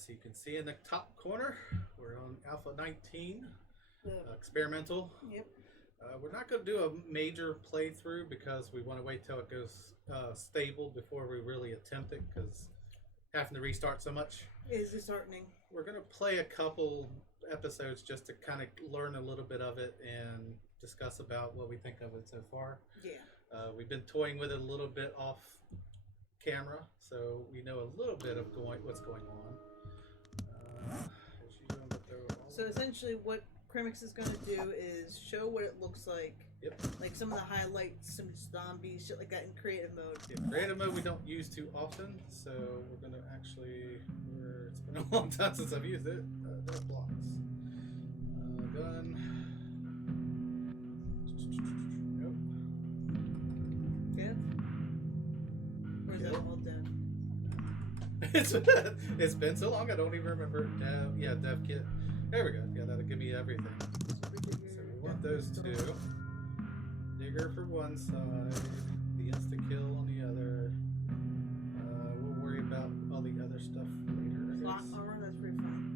As you can see in the top corner, we're on Alpha 19, experimental. Yep. We're not going to do a major playthrough because we want to wait till it goes stable before we really attempt it, because having to restart so much is disheartening. We're going to play a couple episodes just to kind of learn a little bit of it and discuss about what we think of it so far. Yeah. We've been toying with it a little bit off camera, so we know a little bit of what's going on. So essentially what Crimix is going to do is show what it looks like. Yep. Like some of the highlights, some zombies, shit like that in creative mode. Yeah, creative mode we don't use too often, so we're going to actually... It's been a long time since I've used it. There's blocks. Gun. Nope. Yeah? Or is that all dev? It's been so long I don't even remember. Dev kit. There we go. Yeah, that'll give me everything. So we want those two. Digger for one side, the insta kill on the other. We'll worry about all the other stuff later. Lock armor, that's pretty fun.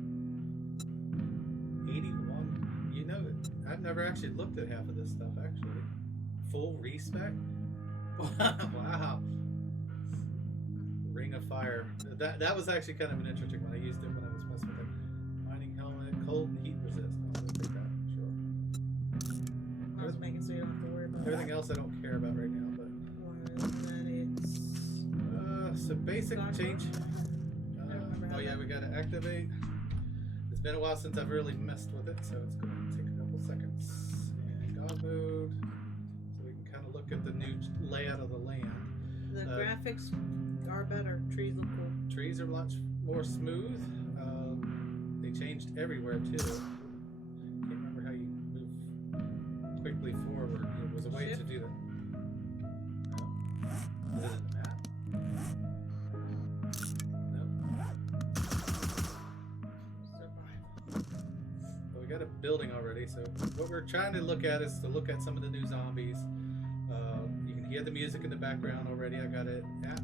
81. You know, I've never actually looked at half of this stuff actually. Full respec. Wow. Ring of Fire. That was actually kind of an interesting one. I used it when I was messing with it. Mining helmet, cold and heat resist. I'll take that, sure. I was making so you don't have to worry about everything else I don't care about right now, but so basic change. Oh yeah, we gotta activate. It's been a while since I've really messed with it, so it's gonna take a couple seconds. And God mode, so we can kind of look at the new layout of the land. The graphics are better. Trees look cool. Trees are much more smooth. They changed everywhere too. Can't remember how you move quickly forward. There was a way to do that. No. Is it in the map? Well, we got a building already, so what we're trying to look at is to look at some of the new zombies. You can hear the music in the background already. I got it at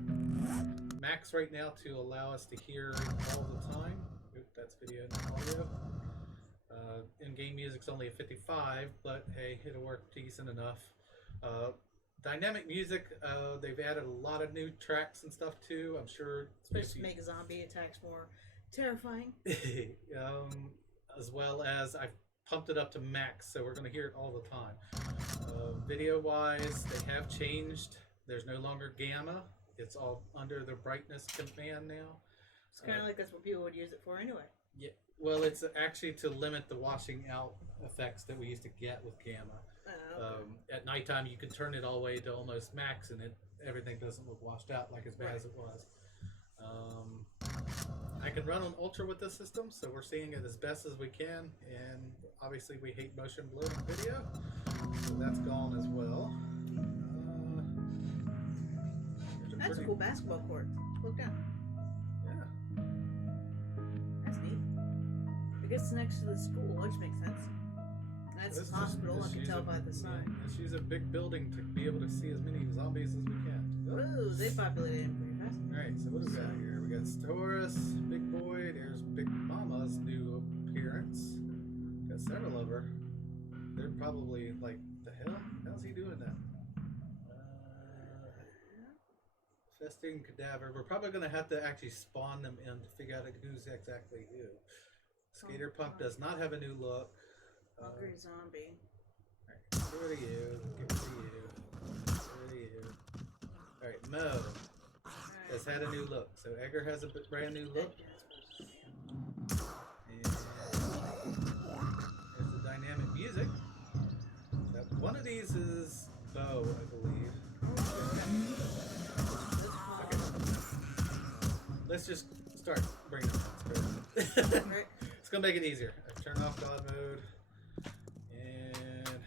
max right now to allow us to hear all the time. Oop, that's video and audio. In-game music's only at 55, but hey, it'll work decent enough. Dynamic music, they've added a lot of new tracks and stuff too. I'm sure, supposed to make zombie attacks more terrifying. As well as I've pumped it up to max, so we're going to hear it all the time. Video-wise, they have changed. There's no longer gamma. It's all under the brightness command now. It's kind of like that's what people would use it for anyway. Yeah. Well, it's actually to limit the washing out effects that we used to get with gamma. Okay. At nighttime, you can turn it all the way to almost max, and everything doesn't look washed out like as bad as it was. I can run on ultra with this system, so we're seeing it as best as we can, and obviously we hate motion blur in video, so that's gone as well. That's a cool basketball court. Look down. Yeah. That's neat. I guess it's next to the school, which makes sense. That's the hospital, I can tell by the sign. Yeah, let's use a big building to be able to see as many zombies as we can. Whoa, they populated him pretty fast. Alright, so what do we got here? We got Taurus, Big Boy, there's Big Mama's new appearance. Got several of her. They're probably like, the hell? How's he doing that? Festing Cadaver. We're probably going to have to actually spawn them in to figure out who's exactly who. Skater Pump does not have a new look. Hungry zombie. Alright, get rid of you. Get rid of you. Get rid of you. Alright, Mo has had a new look. So Edgar has a brand new look. And there's the dynamic music. So one of these is Bo, I believe. Let's just start bringing them down. It's going to make it easier. I turn off God mode. And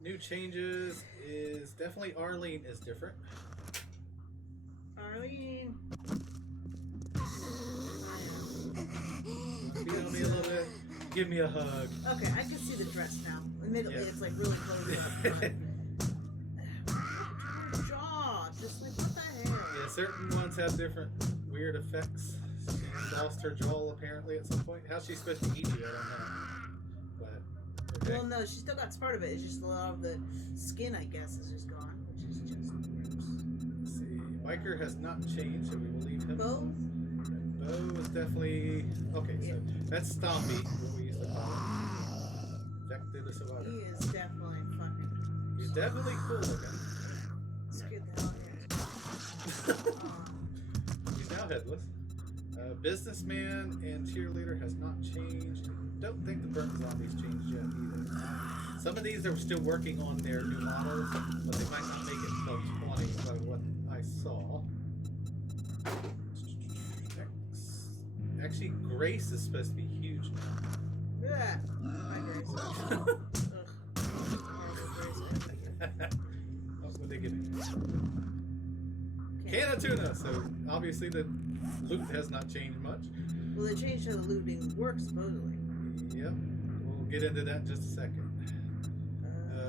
new changes is definitely Arlene is different. Arlene. Feel me a little bit. Give me a hug. Okay, I can see the dress now. Admittedly, it's like really close up. Jaw, just like what the hell? Yeah, certain ones have different weird effects. lost her jaw apparently at some point. How's she supposed to eat you? I don't know. But okay. Well, no, she still got part of it. It's just a lot of the skin, I guess, is just gone, which is just gross. Let's see. Biker has not changed, so we will leave him. Bo? Bo is definitely okay. So that's Stompy, what we used to call him. Jack did the survivor. He is definitely fucking. He's definitely cool looking. Scared the hell out of me. He's now headless. Businessman and cheerleader has not changed. Don't think the burnt zombies changed yet either. Some of these are still working on their new models, but they might not make it until 20 by what I saw. Actually, Grace is supposed to be huge now. Yeah. Hi, Grace. What would they give me? Can of tuna. So obviously the loot has not changed much. Well, they changed how the looting works, supposedly. Yep. We'll get into that in just a second.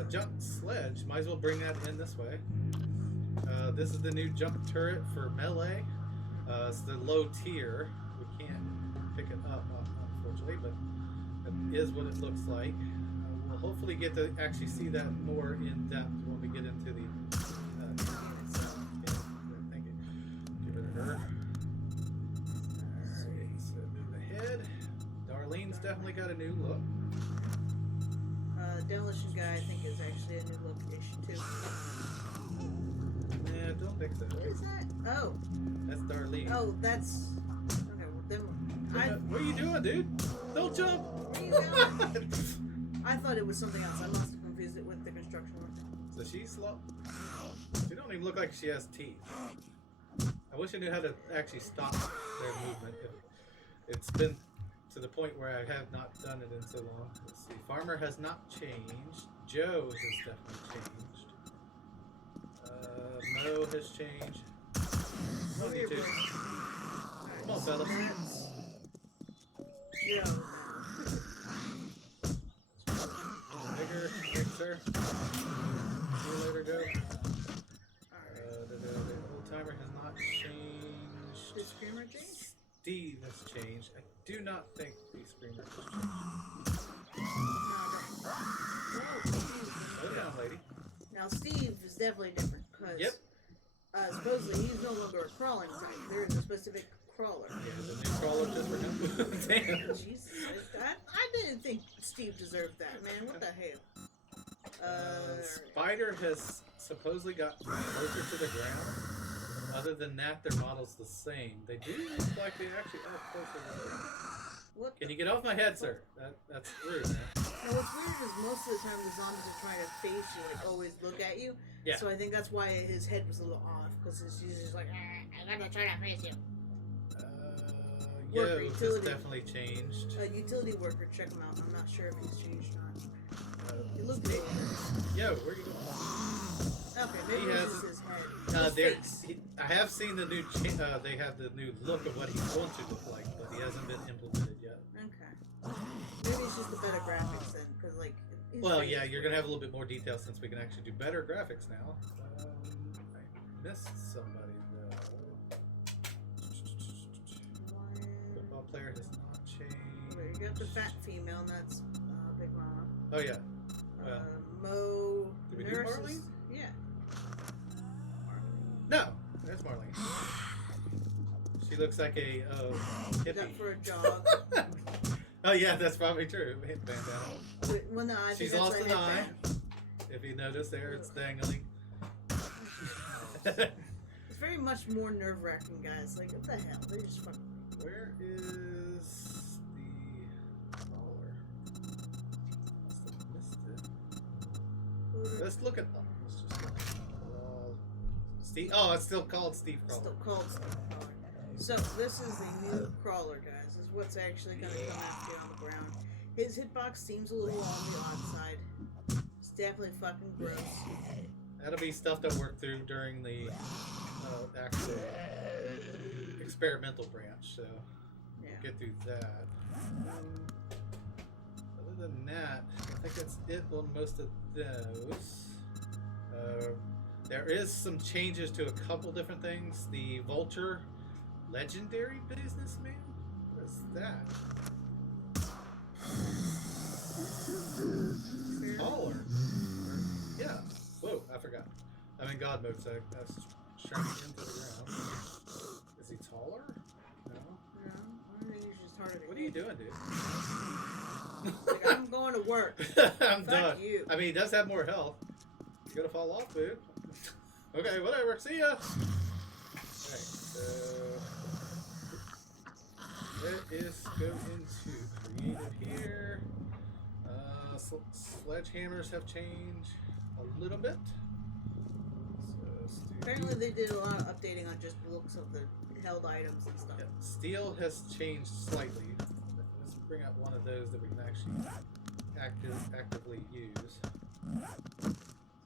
Jump sledge. Might as well bring that in this way. This is the new jump turret for melee. It's the low tier. We can't pick it up, unfortunately, but that is what it looks like. We'll hopefully get to actually see that more in depth when we get into the thank you. Give it to her. Alright, so move ahead. Darlene's definitely got a new look. Demolition guy, I think, is actually a new look-ish, too. Nah, I don't think so. What is that? Oh. That's Darlene. Oh, that's... Okay, well, then... What are you doing, dude? Don't jump! Where are you going? I thought it was something else. I must have confused it with the construction worker. So she's slow. She don't even look like she has teeth. I wish I knew how to actually stop their movement. It's been to the point where I have not done it in so long. Let's see. Farmer has not changed. Joe has definitely changed. Mo has changed. Don't need to. Come on, fellas. Yeah. Bigger, fixer. See you later, Joe. The old timer has not changed. Did Screamer change? Steve has changed. I do not think the Screamer has changed. Slow down, lady. Now, Steve is definitely different, because supposedly he's no longer a crawling type. There is a specific crawler. Yeah, the new crawler just for him. Damn. Jesus. I didn't think Steve deserved that, man. What the hell? Spider has supposedly got closer to the ground. Other than that, their model's the same. They do look like they actually are closer to the ground. What? Can you get off my head, sir? That's rude, man. Now, what's weird is most of the time the zombies are trying to face you, like always look at you. Yeah. So I think that's why his head was a little off, because he's just like, I gotta try to face you. Yo Worker has utility. definitely changed. Utility worker, check him out. I'm not sure if he's changed or not. He looks big. Yo, where you going? Okay, maybe He this has- is his head. I have seen the new. They have the new look of what he's going to look like, but he hasn't been implemented yet. Okay. Maybe it's just the better graphics then, because like. his Well, face yeah, is you're gonna have a little bit more detail since we can actually do better graphics now. I missed somebody though. Football player has not changed. Okay, you got the fat female, and that's Big Mama. Oh yeah. Mo. Did we do Nurse Marlene? is- Yeah. No, there's Marlene. She looks like a You hippie. got for a jog. Oh yeah, that's probably true. Hit bandana. Well, no, I think She's that's lost a an eye. headband. If you notice there, it's dangling. It's very much more nerve-wracking, guys. Like, what the hell? They just fucking. Where is the crawler? Must have missed it. Let's look at them. Let's just look at Steve. Oh, it's still called Steve Crawler. Still called Steve Crawler. So this is the new crawler, guys. This is what's actually going to come after you on the ground. His hitbox seems a little on the odd side. It's definitely fucking gross. That'll be stuff to work through during the actual experimental branch. So Yeah. we'll get through that. Other than that, I think that's it on most of those. There is some changes to a couple different things. The Vulture Legendary Businessman that? Taller. Yeah. Whoa, I forgot. I'm in God mode, so that's shrinking into the ground. Is he taller? No. No, I think he's just harder to What are you hit. doing, dude? Like, I'm going to work. I'm Fuck done. you. I mean, he does have more health. You're gonna fall off, dude. Okay, whatever. See ya. Alright, so let us go into creative here. Sledgehammers have changed a little bit. So let's do Apparently they did a lot of updating on just the looks of the held items and stuff. yeah, steel has changed slightly. Let's bring out one of those that we can actually actively use. So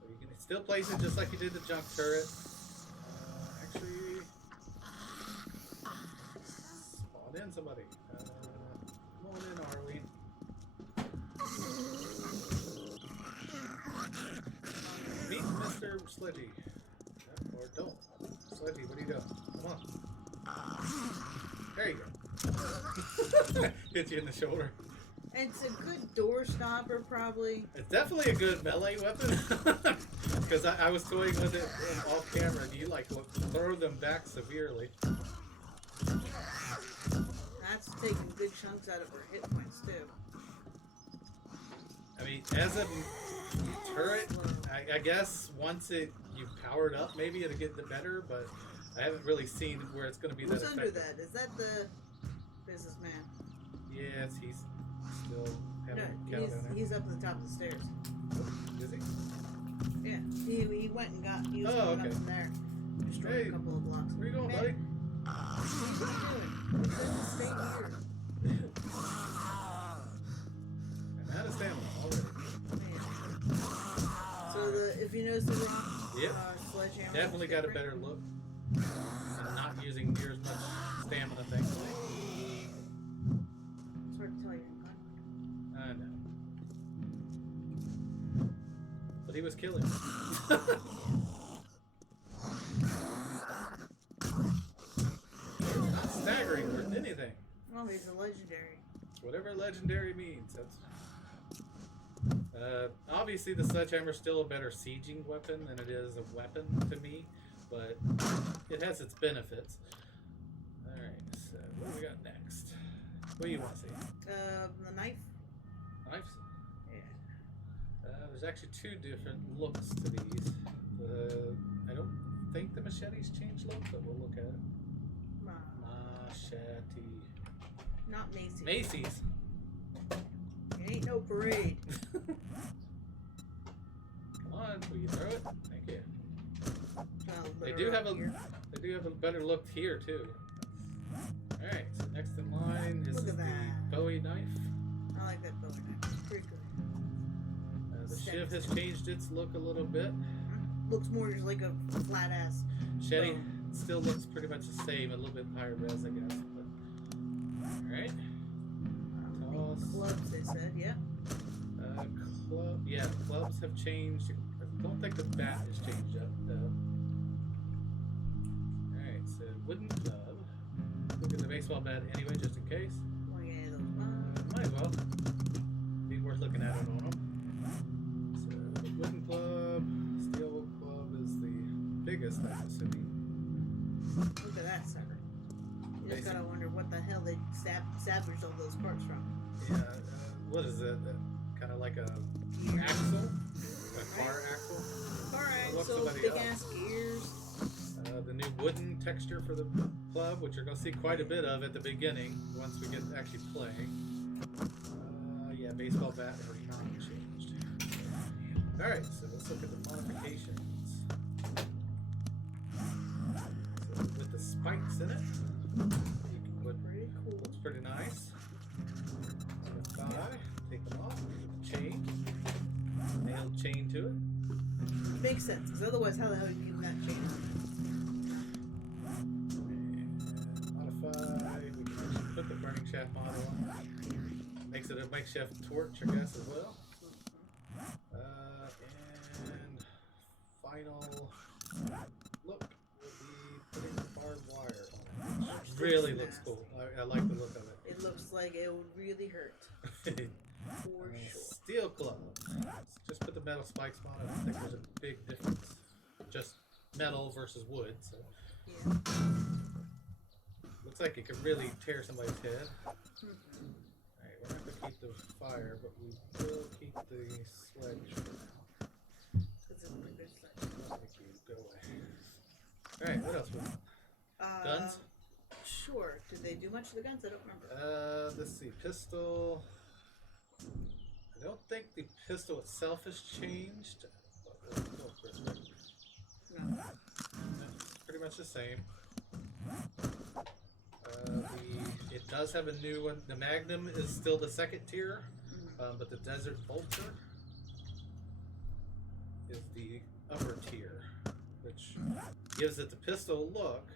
you can still place it just like you did the junk turret. Actually, spawn in somebody. Come on in, Arlene. Meet Mr. Sledgy. Or don't. Sledgy, what are you doing? Come on. There you go. Hit you in the shoulder. It's a good door stopper, probably. It's definitely a good melee weapon. Because I was toying with it off camera, and you like throw them back severely. That's taking good chunks out of her hit points, too. I mean, as a turret, I guess once you powered up, maybe it'll get better, but I haven't really seen where it's going to be Who's that under effective. that? Is that the businessman? Yes, he's still having No, a count down there. he's up at the top of the stairs. Is he? Yeah, he went and got. He was Oh, going okay. up from there. Destroyed Hey, a couple of blocks. Where you going, Man, buddy? What are you doing? You shouldn't stay here. I'm out of stamina already. Man. So if you notice the rock, Yep. sledgehammer. Definitely got a better look. I'm not using near as much stamina, thankfully. It's hard to tell you. I know. But he was killing me. Not staggering worth anything. Well, he's a legendary. Whatever legendary means. That's. Obviously, the sledgehammer is still a better sieging weapon than it is a weapon to me, but it has its benefits. All right. So what do we got next? What do you want to see? The knife. Knives? Yeah. There's actually two different looks to these. I don't think the machetes change look, but we'll look at it. Machete. Not Macy's. Macy's. It ain't no parade. Come on, will you throw it? Thank you. They They do have a better look here too. All right, so next in line is Look the at that. Bowie knife. I like that bow knife. It's pretty good. The shiv has changed its look a little bit. Looks more just like a flat ass. Machete still looks pretty much the same, a little bit higher res, I guess. But all right. Toss. Clubs, they said. Yeah. Yeah, clubs have changed. I don't think the bat has changed yet, though. Alright, so wooden club. Look at the baseball bat anyway, just in case. One of those. Might as well. Be worth looking at it on them. So, wooden club, steel club is the biggest, I'm assuming. Look at that sucker. You just gotta wonder what the hell they salvaged all those parts from. Yeah, what is it? Kind of like a axle? A car axle? Car Look, axle, somebody big else. ass gears. The new wooden texture for the club, which you're going to see quite a bit of at the beginning once we get actually playing. Yeah, baseball bat has not changed. Alright, so let's look at the modifications. So with the spikes in it, you can put Pretty cool. looks pretty nice. Take them off, chain, nailed chain to it. Makes sense, because otherwise, how the hell are you keeping that chain on? Modify, we can actually put the burning shaft model on. Makes it a makeshift torch, I guess, as well. And final look will be putting the barbed wire on it. Which really looks cool. I like the look of it. It looks like it would really hurt. For sure. Steel gloves. Just put the metal spikes on. I don't think there's a big difference. Just metal versus wood. So Yeah. looks like it could really tear somebody's head. Alright, we're not going to keep the fire, but we will keep the sledge for now. Because it's a good sledge. Make you go away. Alright, what else we got? Guns? Sure. Did they do much to the guns? I don't remember. Let's see. Pistol. I don't think the pistol itself has changed. But we'll go for it. No. It's pretty much the same. It does have a new one. The Magnum is still the second tier, but the Desert Vulture is the upper tier, which gives it the pistol look,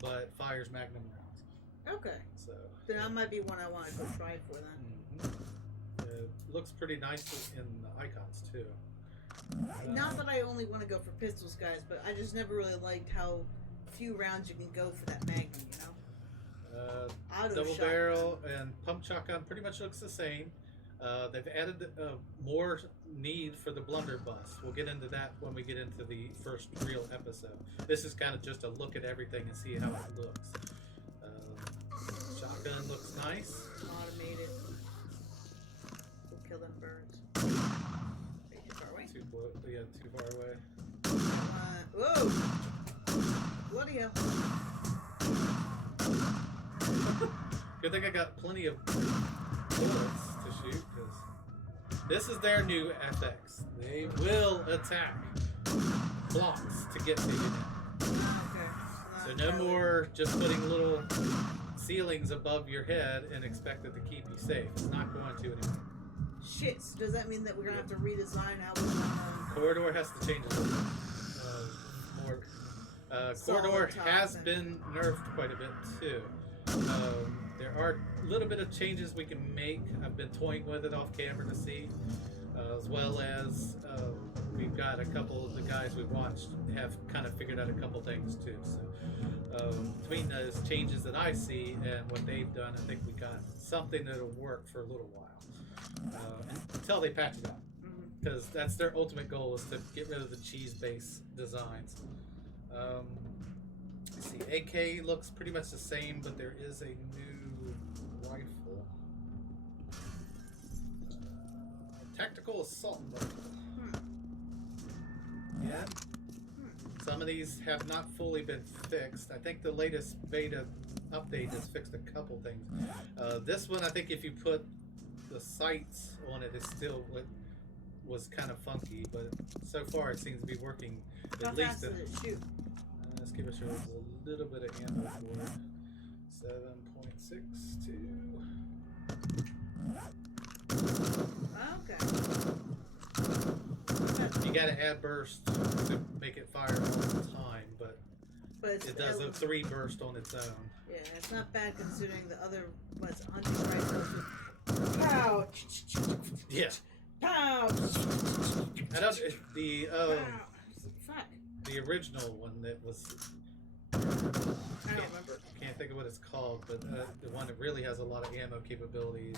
but fires Magnum rounds. Okay. So Then that might be one I want to go try for then. it looks pretty nice in the icons too. Not that I only want to go for pistols, guys, but I just never really liked how few rounds you can go for that Magnum, you know? Double shotgun. barrel and pump shotgun pretty much looks the same. They've added more need for the blunderbuss. We'll get into that when we get into the first real episode. This is kind of just a look at everything and see how it looks. Shotgun looks nice. Automated. We'll kill them birds. Are you too far away? Too far away. Whoa! Bloody hell. Good thing I got plenty of bullets to shoot, because this is their new FX. They will attack blocks to get to you now. Okay. So no more just putting little ceilings above your head and expect it to keep you safe. It's not going to anymore. Shit, so does that mean that we're going to have to redesign how we're Corridor has to change a little bit. Corridor has been nerfed quite a bit too. There are a little bit of changes we can make. I've been toying with it off camera to see, as well as we've got a couple of the guys we watched have kind of figured out a couple things too. So between those changes that I see and what they've done, I think we got something that'll work for a little while until they patch it out, because that's their ultimate goal, is to get rid of the cheese-based designs. Let's see, AK looks pretty much the same, but there is a new rifle. Tactical assault rifle. Yeah. Some of these have not fully been fixed. I think the latest beta update has fixed a couple things. This one, I think if you put the sights on it, it still was kind of funky, but so far it seems to be working at least. How fast does it shoot? Let's give ourselves a little bit of ammo for it. 7.62. Okay. You gotta add burst to make it fire all the time, but it does a 3 burst on its own. Yeah, it's not bad considering the other, hunting rifles with pow! Yeah. Pow! I don't, the Fuck. the original one that was, I don't remember. can't think of what it's called, but the one that really has a lot of ammo capabilities,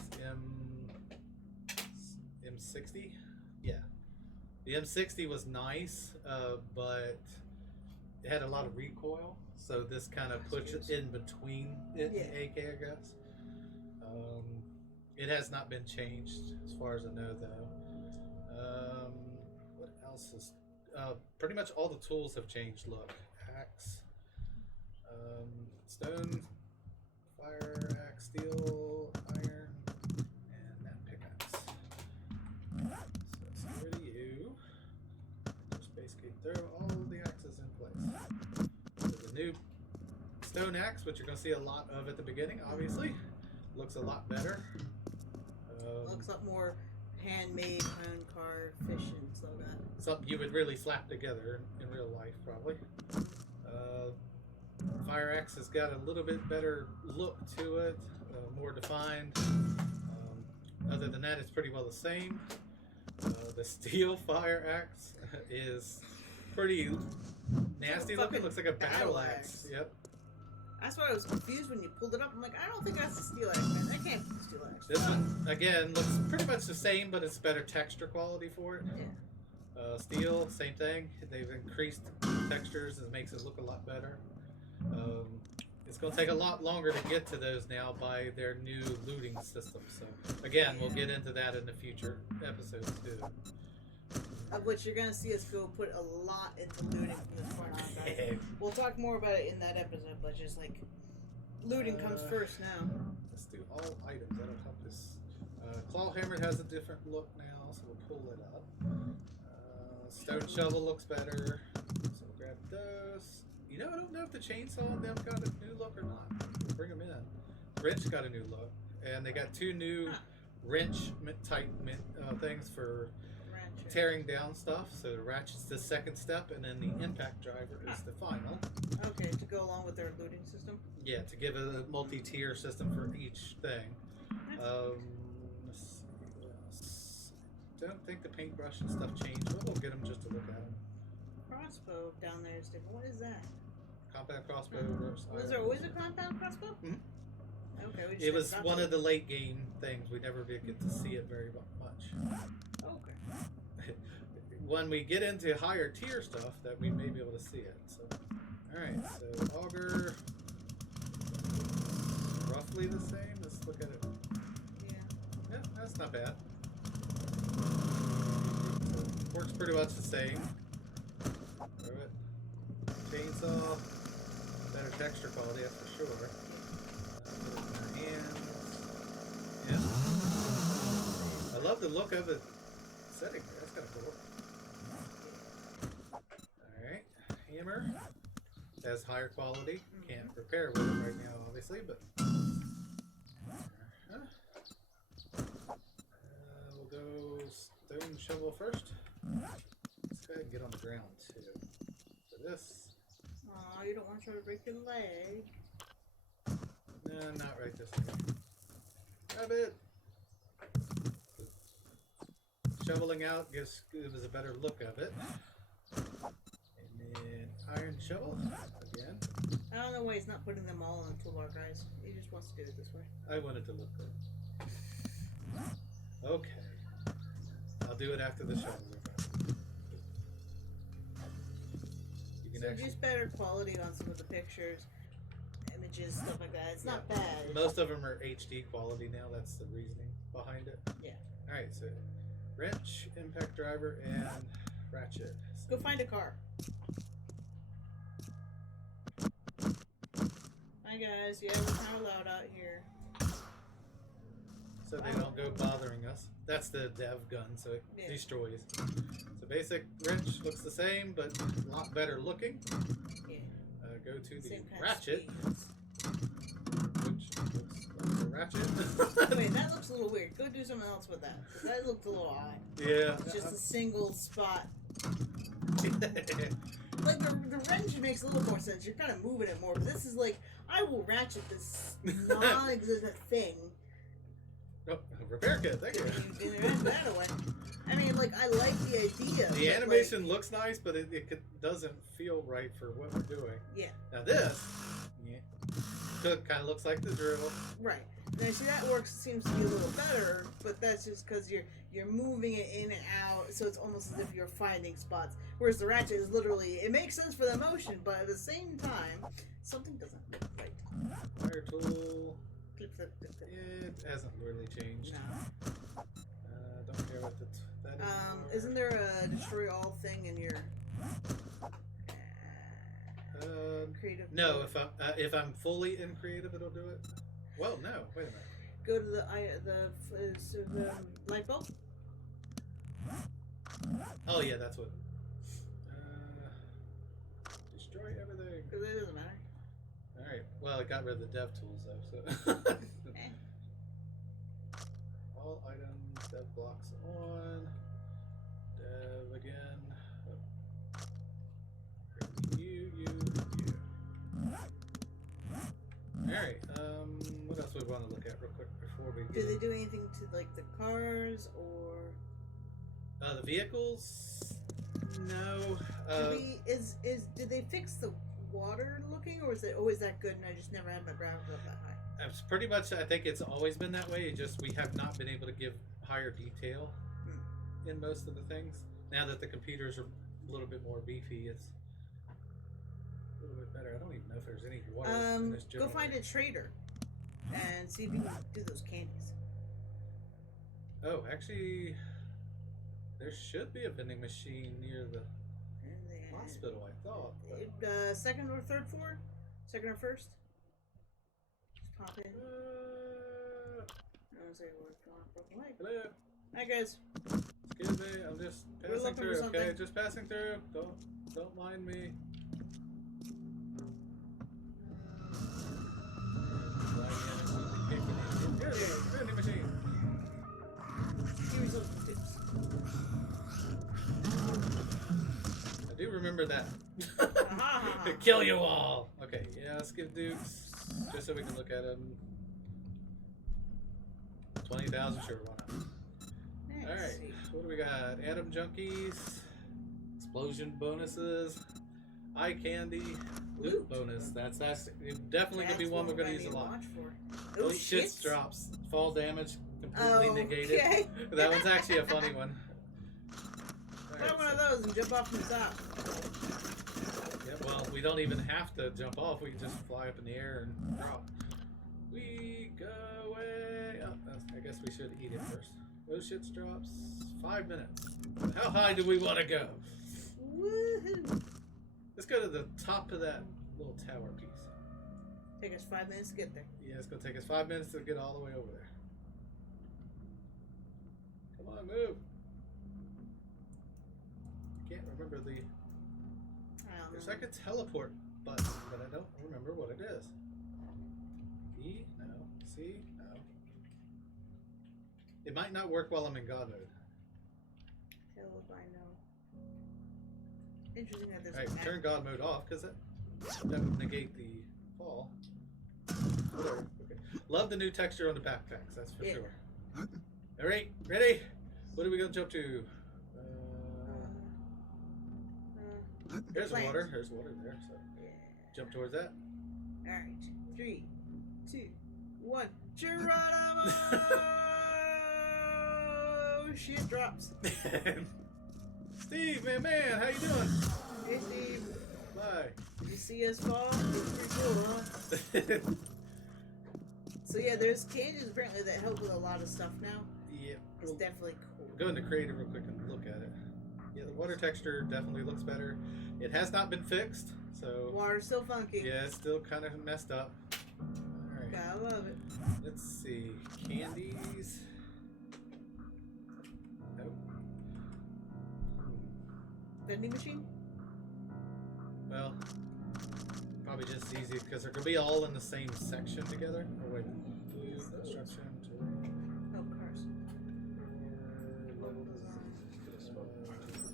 M60? Yeah. The M60 was nice, but it had a lot of recoil, so this kind of puts it in between it and AK, I guess. It has not been changed as far as I know, though. What else is... pretty much all the tools have changed. Look, axe, stone, fire axe, steel, iron, and that pickaxe. So it's rid of you. Just basically throw all of the axes in place. So the new stone axe, which you're going to see a lot of at the beginning, obviously, looks a lot better. Looks a lot more handmade, hand carved, fish and stuff like that. Something you would really slap together in real life, probably. Fire axe has got a little bit better look to it, more defined. Other than that, it's pretty well the same. The steel fire axe is pretty nasty looking. Looks like a battle axe. Yep. That's why I was confused when you pulled it up. I'm like, I don't think that's the steel axe, man. That can't be the steel axe. This one, again, looks pretty much the same, but it's better texture quality for it. Yeah. Steel, same thing. They've increased textures and it makes it look a lot better. It's going to take a lot longer to get to those now by their new looting system. So, again, we'll get into that in the future episodes too. Of which you're going to see us go put a lot into looting from this point on, guys. We'll talk more about it in that episode, but just like, looting comes first now. Let's do all items. That'll help us. Claw hammer has a different look now, so we'll pull it up. Stone shovel looks better, so we'll grab those. You know, I don't know if the chainsaw and them got a new look or not. We'll bring them in. Wrench got a new look, and they got 2 new wrench type things for tearing down stuff. So the ratchet's the second step, and then the impact driver is the final. Okay, to go along with their looting system? Yeah, to give a multi-tier system for each thing. Let's see what else. Don't think the paintbrush and stuff changed, but we'll get them just to look at them. Crossbow down there is different. What is that? Compound crossbow. Was there always a compound crossbow? Mm-hmm. Okay, we just it was one of the late game things. We never did get to see it very much. Okay. When we get into higher tier stuff, that we may be able to see it. So, all right. So auger, roughly the same. Let's look at it. Yeah, that's not bad. So, works pretty much the same. Chainsaw, better texture quality, that's for sure. Hands. Yeah. I love the look of it setting there. That's kind of cool. Alright. Hammer has higher quality. Can't repair with it right now, obviously, but. We'll go stone shovel first. Let's go ahead and get on the ground, too. For this. Oh, you don't want to try to break your leg. No, not right this way. Grab it. Shoveling out gives us a better look of it. And then iron shovel again. I don't know why he's not putting them all on the toolbar, guys. He just wants to do it this way. I want it to look good. Okay. I'll do it after the shovel. So just better quality on some of the pictures, images, stuff like that. It's not bad. Most of them are HD quality now. That's the reasoning behind it. Yeah. All right. So wrench, impact driver, and ratchet. Go find a car. Hi guys. Yeah, we're kind of loud out here. So they don't go bothering us. That's the dev gun, so it destroys. So basic wrench looks the same, but a lot better looking. Yeah. Go to the Same kind ratchet, which looks like the ratchet. Wait, that looks a little weird. Go do something else with that. 'Cause that looked a little odd. Yeah. It's just a single spot. Like the wrench makes a little more sense. You're kind of moving it more, but this is like, I will ratchet this non-existent thing. Oh, repair kit, thank you. That away. I mean, like, I like the idea. The animation looks nice, but it doesn't feel right for what we're doing. Yeah. Now this, kind of looks like the drill. Right. Now, see, that works, seems to be a little better, but that's just because you're moving it in and out, so it's almost as if you're finding spots. Whereas the ratchet is literally, it makes sense for the motion, but at the same time, something doesn't look right. Fire tool. Flip, flip, flip, flip. It hasn't really changed. No. Don't care what that is. Isn't there a destroy all thing in your creative? No, if I'm fully in creative, it'll do it. Well, no. Wait a minute. Go to the light bulb. Oh yeah, that's what. Destroy everything. Because it doesn't matter. All right. Well, it got rid of the dev tools though. So. All items, dev blocks on. Dev again. You. Alright, what else we want to look at real quick before we Do they do anything to like the cars or the vehicles? No. did they fix the water looking, or is it always that good and I just never had my graphics up that high? It's pretty much, I think it's always been that way. It just we have not been able to give higher detail in most of the things. Now that the computers are a little bit more beefy, it's a little bit better. I don't even know if there's any water in this Go find a trader and see if you can do those candies. Oh, actually, there should be a vending machine near the hospital, I thought. But... second or third floor? Second or first? Just pop in. I was like, hello. Hi guys. Excuse me, I'm just passing through. Okay, just passing through. Don't mind me. Here's a vending machine. Here's those tips. I do remember that. Kill you all. Okay, yeah, let's give Dukes just so we can look at them. 20,000, sure, why not? All right, what do we got? Atom junkies, explosion bonuses, eye candy, loot bonus. That's definitely gonna be one we're gonna use a lot. Those shits drops, fall damage completely negated. Okay. That one's actually a funny one. Grab one of those and jump off from the top. Yeah, well, we don't even have to jump off. We can just fly up in the air and drop. We go way up. I guess we should eat it first. Those shits drops. 5 minutes. How high do we want to go? Woohoo! Let's go to the top of that little tower piece. Take us 5 minutes to get there. Yeah, it's going to take us 5 minutes to get all the way over there. Come on, move. I can't remember the... There's like a teleport button, but I don't remember what it is. E? No. C? No. It might not work while I'm in God mode. Hell if I know. Interesting that there's Alright, turn God mode off, because that would negate the fall. Whatever. Okay. Love the new texture on the backpacks, that's for sure. Alright, ready? What are we going to jump to? Here's water. There's water there, so jump towards that. Alright. 3, 2, 1. Geronimo! Shit drops. Steve, man, how you doing? Hey, Steve. Bye. You see us fall? It's pretty cool, huh? So yeah, there's candies apparently that help with a lot of stuff now. Yeah. It's definitely cool. Go into creative real quick and look at it. Yeah, the water texture definitely looks better. It has not been fixed, so... Water's still funky. Yeah, it's still kind of messed up. Alright. Gotta love it. Let's see. Candies. Nope. Vending machine? Well, probably just easy because they're going to be all in the same section together. Oh, wait. Blue construction. Oh, cars. Level design.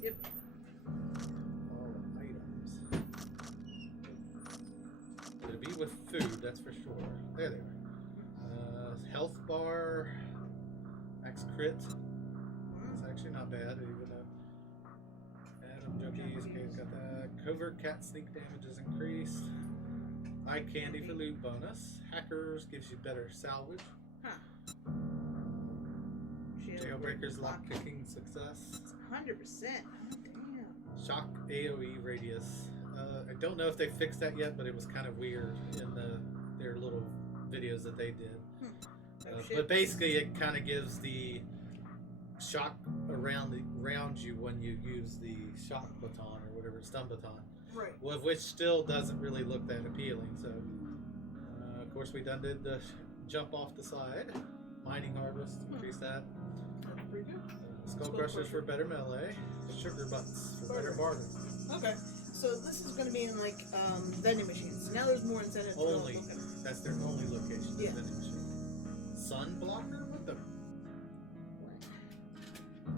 Yep. All items. It'll be with food, that's for sure. There they are. Health bar. Max crit. It's actually not bad, even though. Atom junkies. Okay, we've got that. Covert cat sneak damage is increased. Eye candy for loot bonus. Hackers gives you better salvage. Huh. Jailbreakers lock picking success. 100%. Damn. Shock AoE radius. I don't know if they fixed that yet, but it was kind of weird in their little videos that they did. But basically, it kind of gives the shock around you when you use the shock baton or whatever, stun baton. Right. Well, which still doesn't really look that appealing. So, of course, we done did the jump off the side. Mining harvest, increase that. Pretty good. Skull crushers for better melee. Sugar butts for better bargain. Okay. So this is going to be in like vending machines. Now there's more incentive to Only. look at them. That's their only location. Yeah. Vending machine. Sun blocker? What the?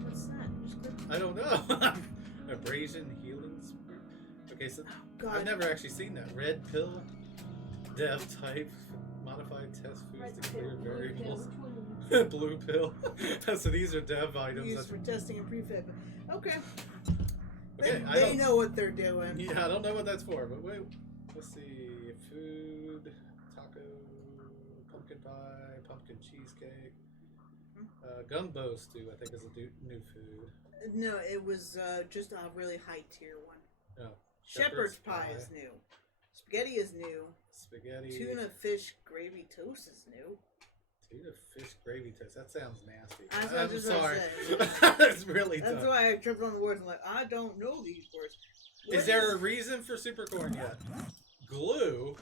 What's that? Just click. I don't know. Abrasion healing spray. Okay, so I've never actually seen that. Red pill, dev type, modified test foods to clear variables. Blue pill. So these are dev items. Used for testing and prefab. Okay. Okay, They know what they're doing. Yeah, I don't know what that's for, but wait. Let's see. Food, taco, pumpkin pie, pumpkin cheesecake. Gumbo stew, I think, is a new food. No, it was just a really high tier one. Oh, Shepherd's pie is new. Spaghetti is new. Spaghetti. Tuna fish gravy toast is new. Tuna fish gravy toast. That sounds nasty. I'm sorry. That's really tough. That's why I tripped on the words. I'm like, I don't know these words. Is there a reason for supercorn yet? Glue.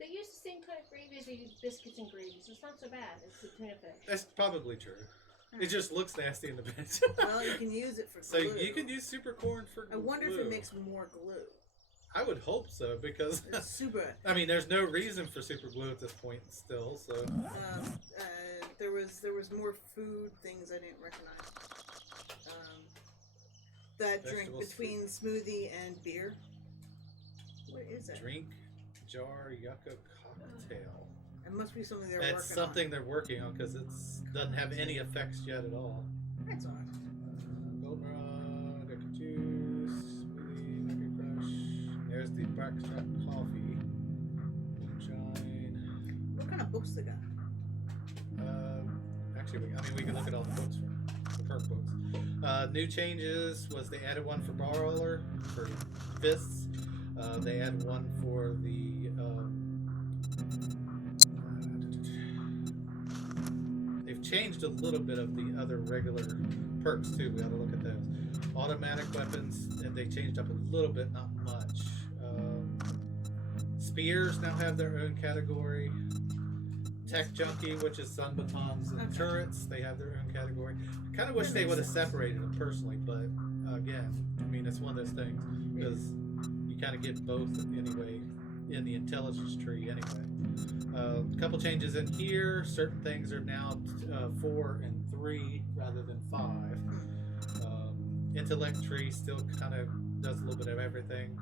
They use the same kind of gravy as they use biscuits and gravy, so it's not so bad. It's the tuna fish. That's probably true. It just looks nasty in the bench. Well, you can use it for so glue. you can use supercorn for glue. I wonder if it makes more glue. I would hope so, because It's super. I mean, there's no reason for super glue at this point still. So There was more food things I didn't recognize. That drink Vegetable between smoothie and beer. What is that? drink jar yucca cocktail. It must be something they're working on. That's something they're working on because it doesn't have any effects yet at all. That's odd. Goldenrod, yucca juice, smoothie, nugget crush. There's the blackstrap coffee. Moonshine. What kind of books they got? Actually, we can look at all the books from the perk books. New changes was they added one for brawler for fists. They added one for the they've changed a little bit of the other regular perks too. We ought to look at those. Automatic weapons, and they changed up a little bit, not much. Spears now have their own category. Tech Junkie, which is sun batons and turrets, they have their own category. I kind of wish they would have separated them personally, but again, I mean, it's one of those things because you kind of get both anyway in the intelligence tree anyway. A couple changes in here. Certain things are now 4 and 3 rather than 5. Intellect tree still kind of does a little bit of everything.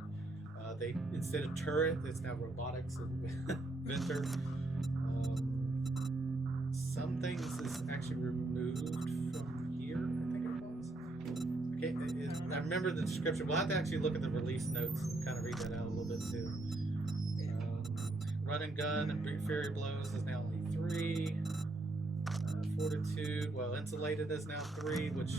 They instead of turret, it's now robotics and Venter. Some things is actually removed from here, I think it was. Okay, I remember the description. We'll have to actually look at the release notes and kind of read that out a little bit too. Run and gun and fairy blows is now only 3. Fortitude, well, insulated is now 3, which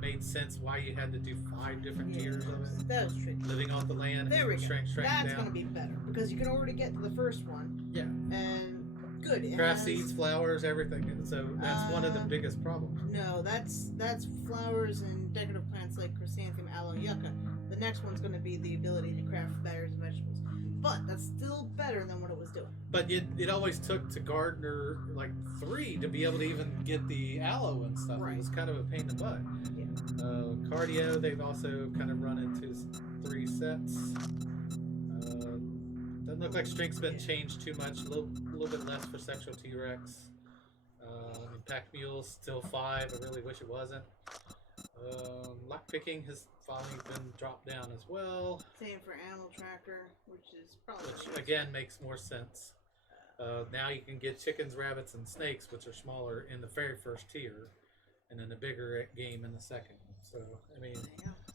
made sense why you had to do 5 different tiers of it. That was tricky. Living off the land, There we go. shrink That's down. going to be better because you can already get to the first one. Yeah. And good. It Grass has- seeds, flowers, everything. And so that's one of the biggest problems. No, that's flowers and decorative plants like chrysanthemum, aloe, yucca. The next one's going to be the ability to craft berries and vegetables. But that's still better than what it was doing. But it always took to gardener like 3 to be able to even get the aloe and stuff. Right. It was kind of a pain in the butt. Yeah. Cardio, they've also kind of run into 3 sets. Doesn't look like strength's been changed too much. A little bit less for sexual T-Rex. Pack mules still 5. I really wish it wasn't. Lockpicking has finally been dropped down as well. Same for animal tracker, which is probably Which again makes more sense. Now you can get chickens, rabbits, and snakes, which are smaller in the very first tier, and then the bigger game in the second. So I mean,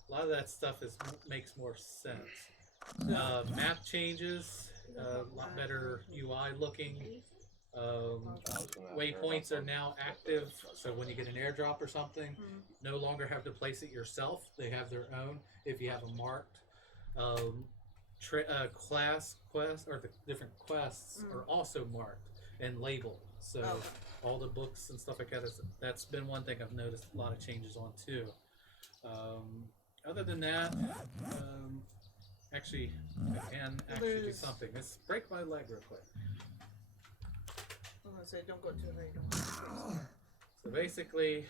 a lot of that stuff makes more sense. Map changes, a lot better UI looking. Waypoints are now active, so when you get an airdrop or something, you no longer have to place it yourself. They have their own if you have them marked. Class quests or the different quests are also marked and labeled. So all the books and stuff like that, that's been one thing I've noticed a lot of changes on too. Other than that, actually, I can actually do something. Let's break my leg real quick. I'm going to say don't go too late. So basically,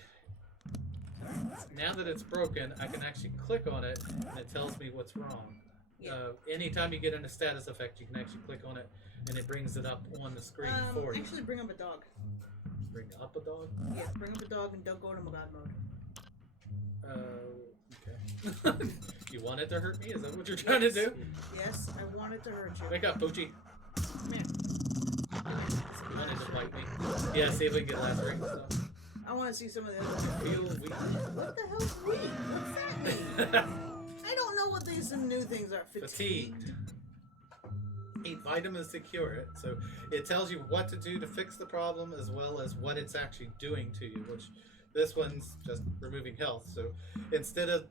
now that it's broken, I can actually click on it and it tells me what's wrong. Anytime you get in a status effect, you can actually click on it and it brings it up on the screen for you. Actually, bring up a dog. Bring up a dog? Yeah, bring up a dog and don't go to God mode. Okay. You want it to hurt me? Is that what you're trying to do? Yes, I wanted to hurt you. Wake up, Poochie. Come here. You wanted to bite me. Yeah, see if we can get last ring stuff. I want to see some of the other. Feel weak. What the hell's weak? What's that mean? I don't know what these new things are. Fatigued. eat vitamins to cure it. So it tells you what to do to fix the problem as well as what it's actually doing to you, which this one's just removing health. So instead of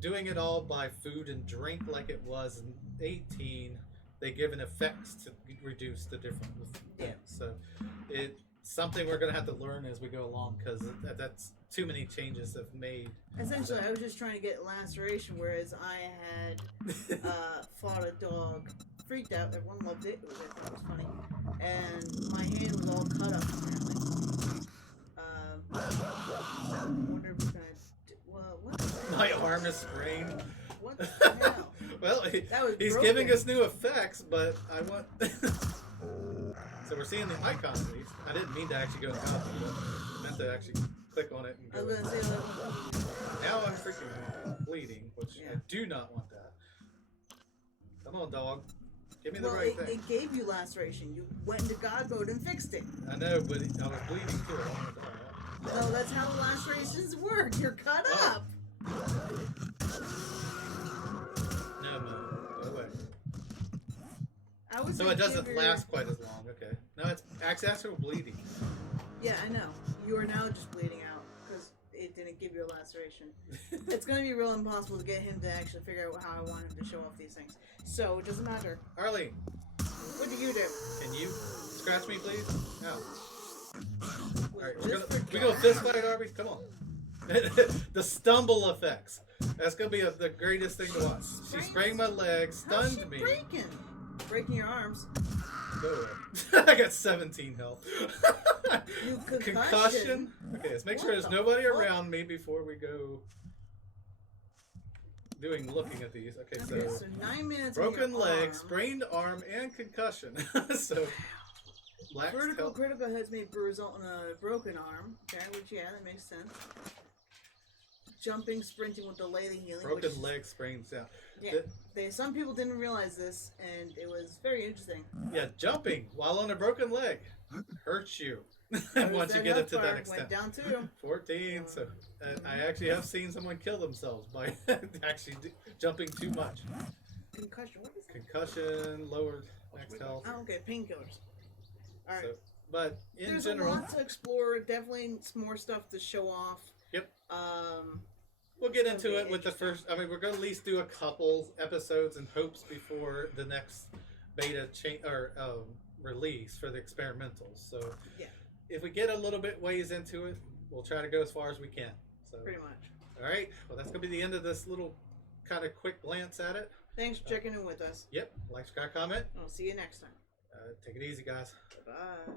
doing it all by food and drink like it was in 18, they give an effects to reduce the different things. So it's something we're going to have to learn as we go along, because that's too many changes have made. Essentially, I was just trying to get laceration, whereas I had fought a dog, freaked out, everyone loved it, which I thought was funny, and my hand was all cut up apparently. I wonder if we're gonna what? My arm is sprained. What the hell? Well, he's broken. giving us new effects, but I want. So we're seeing the icon at least. I didn't mean to actually go and copy, but I meant to actually click on it and I go. was gonna say Now I'm freaking bleeding, which I do not want that. Come on, dog. Give me the right thing. It gave you laceration. You went into God mode and fixed it. I know, but I was bleeding too. I don't want to die. No, that's how lacerations work. You're cut up. No, go away. I So it doesn't last quite as long. Okay. No, it's actual bleeding. Yeah, I know. You are now just bleeding out because it didn't give you a laceration. It's going to be real impossible to get him to actually figure out how I want him to show off these things. So it doesn't matter. Arlene, What do you do? can you scratch me, please? No. All right, Just we go fist fight, Arby. Come on. The stumble effects. That's gonna be the greatest thing to watch. She spraying my legs, How's she stunned me. breaking your arms. Go away. I got 17 health. You Concussion. Okay, let's make sure What there's the nobody fuck? around me before we go looking at these. Okay, Okay, so so 9 minutes. broken on your leg, arm. sprained arm, and concussion. So lax health. Critical hits may result in a broken arm. Okay, which that makes sense. Jumping, sprinting will delay the healing. Broken leg, sprained down. Yeah, some people didn't realize this, and it was very interesting. Yeah, jumping while on a broken leg hurts you once you get it to that extent. Went down too. 14. So I actually have seen someone kill themselves by actually jumping too much. Concussion. What is that? Concussion, lowered max health. Oh, okay, painkillers. All right. So, but in There's general, a lot to explore. Definitely some more stuff to show off. Yep. We'll get into it with the first. I mean, we're going to at least do a couple episodes in hopes before the next beta release for the experimentals. So yeah, if we get a little bit ways into it, we'll try to go as far as we can. So pretty much. All right. Well, that's going to be the end of this little kind of quick glance at it. Thanks for checking in with us. Yep. Like, subscribe, comment. I'll see you next time. Take it easy, guys. Bye.